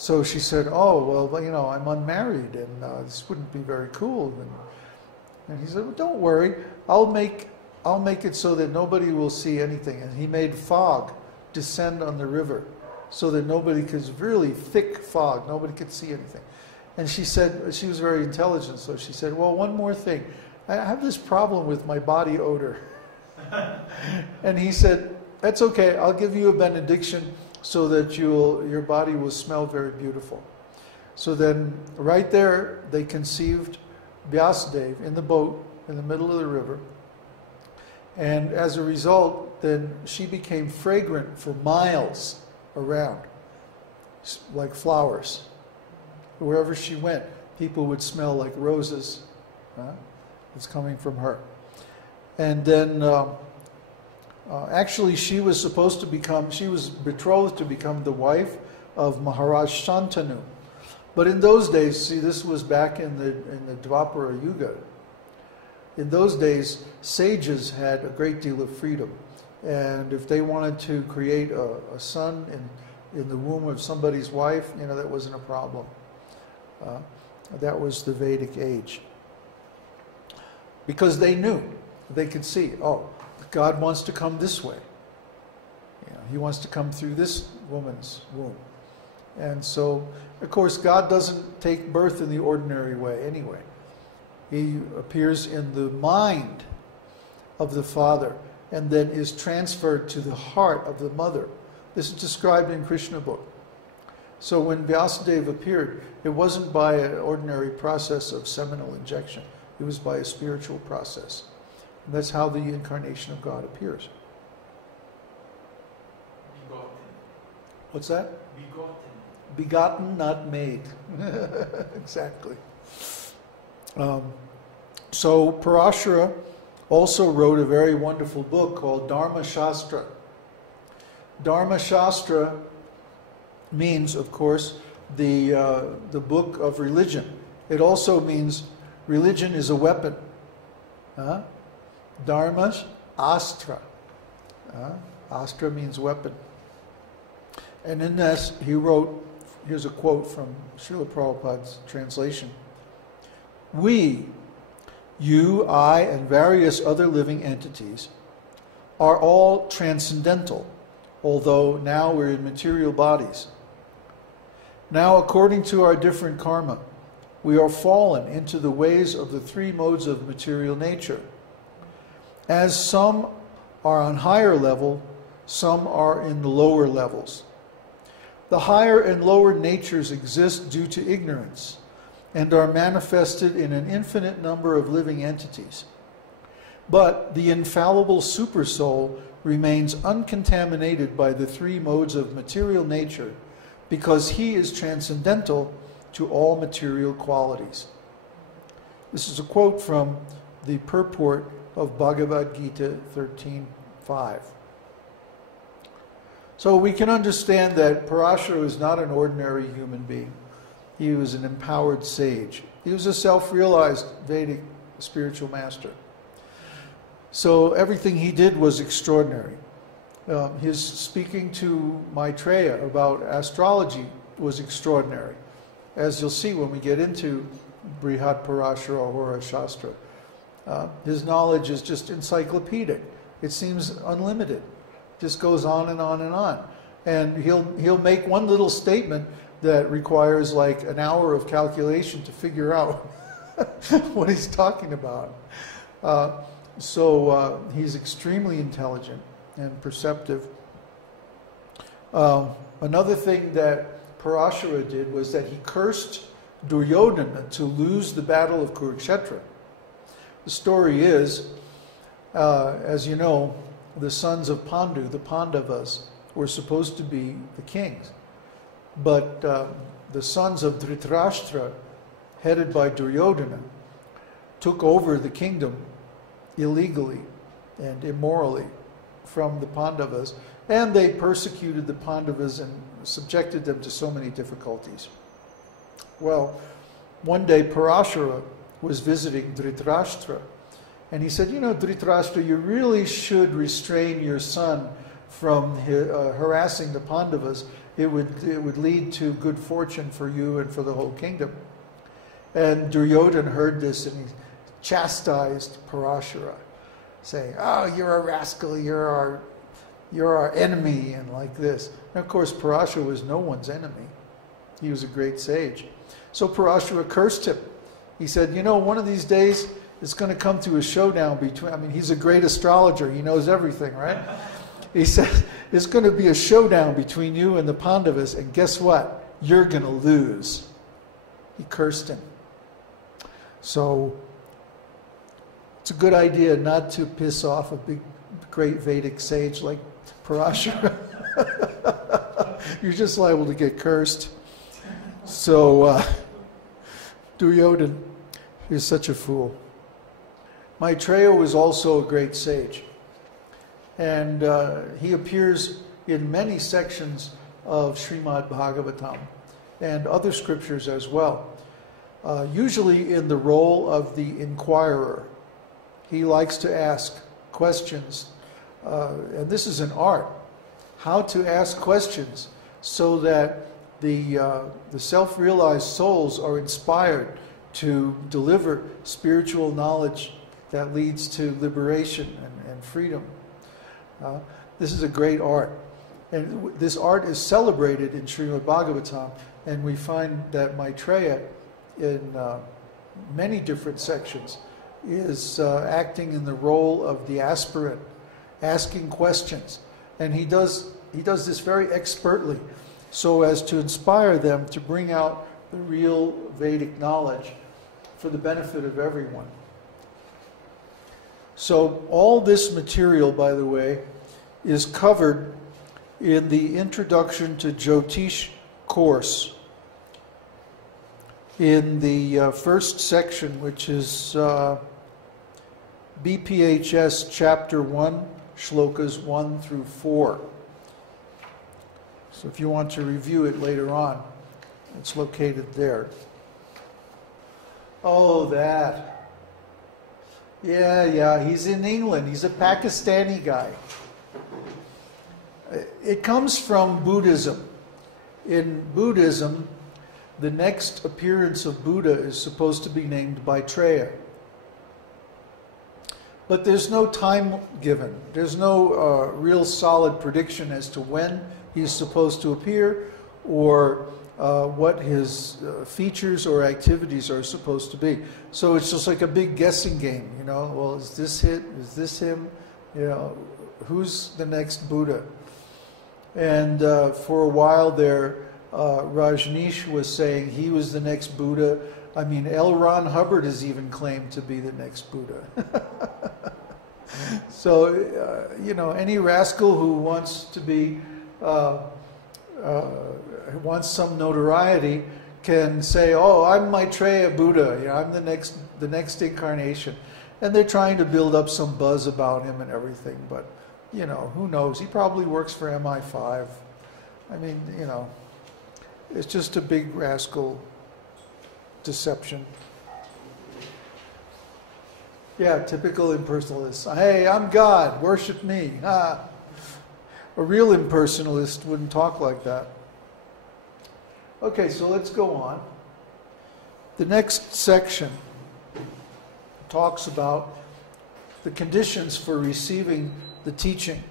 So she said, oh, well, you know, I'm unmarried, and this wouldn't be very cool. And he said, well, don't worry, I'll make it so that nobody will see anything. And he made fog descend on the river so that nobody could, really thick fog, nobody could see anything. And she said, she was very intelligent, so she said, well, one more thing. I have this problem with my body odor. And he said, that's okay, I'll give you a benediction so that your body will smell very beautiful. So then, right there, they conceived Vyasadeva in the boat in the middle of the river. And as a result, then she became fragrant for miles around, like flowers. Wherever she went, people would smell like roses. It's coming from her. And then, actually, she was betrothed to become the wife of Maharaj Shantanu. But in those days, see, this was back in the Dvapara Yuga. In those days, sages had a great deal of freedom. And if they wanted to create a son in the womb of somebody's wife, you know, that wasn't a problem. That was the Vedic age. Because they knew, they could see, oh, God wants to come this way. You know, he wants to come through this woman's womb. And so, of course, God doesn't take birth in the ordinary way anyway. He appears in the mind of the father and then is transferred to the heart of the mother. This is described in Krishna book. So when Vyasadeva appeared, it wasn't by an ordinary process of seminal injection. It was by a spiritual process. And that's how the incarnation of God appears. Begotten. What's that? Begotten. Begotten, not made. Exactly. So Parāṣara also wrote a very wonderful book called Śāstra. Śāstra means, of course, the book of religion. It also means religion is a weapon. Dharma, astra. Astra means weapon. And in this, he wrote, here's a quote from Srila Prabhupada's translation. We, you, I, and various other living entities are all transcendental, although now we're in material bodies. Now, according to our different karma, we are fallen into the ways of the three modes of material nature. As some are on higher level, some are in the lower levels. The higher and lower natures exist due to ignorance and are manifested in an infinite number of living entities. But the infallible Supersoul remains uncontaminated by the three modes of material nature because he is transcendental to all material qualities. This is a quote from the purport of Bhagavad Gita 13:5. So we can understand that Parāṣara is not an ordinary human being. He was an empowered sage. He was a self-realized Vedic spiritual master. So everything he did was extraordinary. His speaking to Maitreya about astrology was extraordinary, as you'll see when we get into Brhat Parasara Hora Sastra. His knowledge is just encyclopedic. It seems unlimited. Just goes on and on and on. And he'll make one little statement that requires like an hour of calculation to figure out what he's talking about. So he's extremely intelligent and perceptive. Another thing that Parāṣara did was that he cursed Duryodhana to lose the battle of Kurukshetra. The story is, as you know, the sons of Pandu, the Pandavas, were supposed to be the kings. But the sons of Dhritarashtra, headed by Duryodhana, took over the kingdom illegally and immorally from the Pandavas, and they persecuted the Pandavas and subjected them to so many difficulties. Well, one day Parāṣara was visiting Dhritarashtra, and he said, you know, Dhritarashtra, you really should restrain your son from harassing the Pandavas. it would lead to good fortune for you and for the whole kingdom. And Duryodhana heard this and he chastised Parāṣara, saying, "Oh, you're a rascal, you're our enemy," and like this. And of course, Parāṣara was no one's enemy. He was a great sage. So Parāṣara cursed him. He said, "You know, one of these days it's going to come to a showdown between," I mean, he's a great astrologer. He knows everything, right? He said, "It's going to be a showdown between you and the Pandavas, and guess what? You're going to lose." He cursed him. So it's a good idea not to piss off a great Vedic sage like Parāṣara. You're just liable to get cursed. So Duryodhana is such a fool. Maitreya was also a great sage. And he appears in many sections of Srimad Bhagavatam and other scriptures as well. Usually in the role of the inquirer. He likes to ask questions. And this is an art. How to ask questions so that the self-realized souls are inspired to deliver spiritual knowledge that leads to liberation and freedom. This is a great art. And this art is celebrated in Srimad Bhagavatam, and we find that Maitreya, in many different sections, is acting in the role of the aspirant, asking questions. And he does this very expertly, so as to inspire them to bring out the real Vedic knowledge for the benefit of everyone. So all this material, by the way, is covered in the Introduction to Jyotish course in the first section, which is BPHS chapter 1, shlokas 1 through 4. So if you want to review it later on, it's located there. Oh, that. Yeah, he's in England. He's a Pakistani guy. It comes from Buddhism. In Buddhism, the next appearance of Buddha is supposed to be named Maitreya. But there's no time given. There's no real solid prediction as to when he's supposed to appear or what his features or activities are supposed to be. So it's just like a big guessing game, you know. Well, is this it? Is this him? You know, who's the next Buddha? And for a while there, Rajneesh was saying he was the next Buddha. I mean, L. Ron Hubbard has even claimed to be the next Buddha. So, you know, any rascal who wants to be, wants some notoriety can say, "Oh, I'm Maitreya Buddha. You know, I'm the next incarnation," and they're trying to build up some buzz about him and everything. But, you know, who knows? He probably works for MI5. I mean, you know, it's just a big rascal deception. Yeah, typical impersonalist. Hey, I'm God, worship me. Ah. A real impersonalist wouldn't talk like that. Okay, so let's go on. The next section talks about the conditions for receiving the teaching.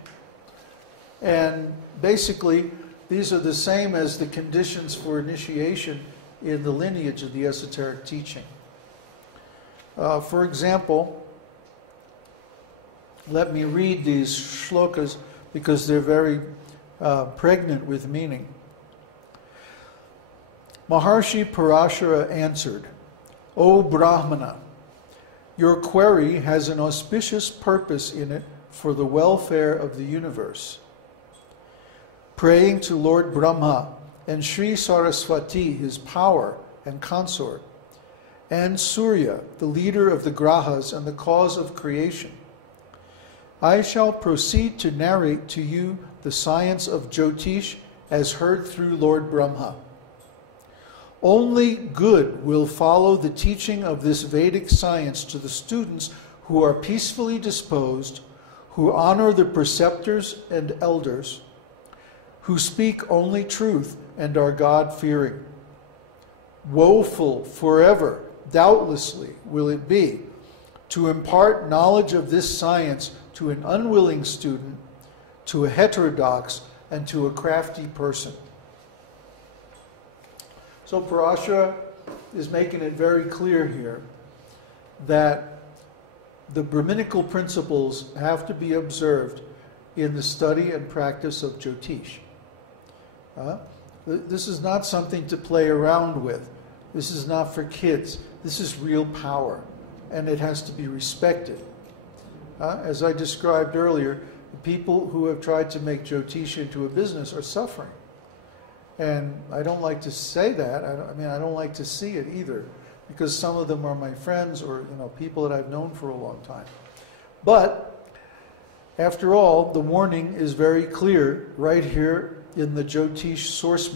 And basically, these are the same as the conditions for initiation in the lineage of the esoteric teaching. For example, let me read these shlokas because they're very pregnant with meaning. Maharshi Parāṣara answered, "O Brahmana, your query has an auspicious purpose in it for the welfare of the universe. Praying to Lord Brahma and Sri Saraswati, his power and consort, and Surya, the leader of the grahas and the cause of creation, I shall proceed to narrate to you the science of Jyotish as heard through Lord Brahma. Only good will follow the teaching of this Vedic science to the students who are peacefully disposed, who honor the preceptors and elders, who speak only truth and are God-fearing. Woeful forever, doubtlessly, will it be to impart knowledge of this science to an unwilling student, to a heterodox, and to a crafty person. So Parāṣara is making it very clear here that the Brahminical principles have to be observed in the study and practice of Jyotish. This is not something to play around with. This is not for kids. This is real power, and it has to be respected. As I described earlier, the people who have tried to make Jyotish into a business are suffering. And I don't like to say that. I don't like to see it either, because some of them are my friends or people that I've known for a long time. But after all, the warning is very clear right here in the Jyotish source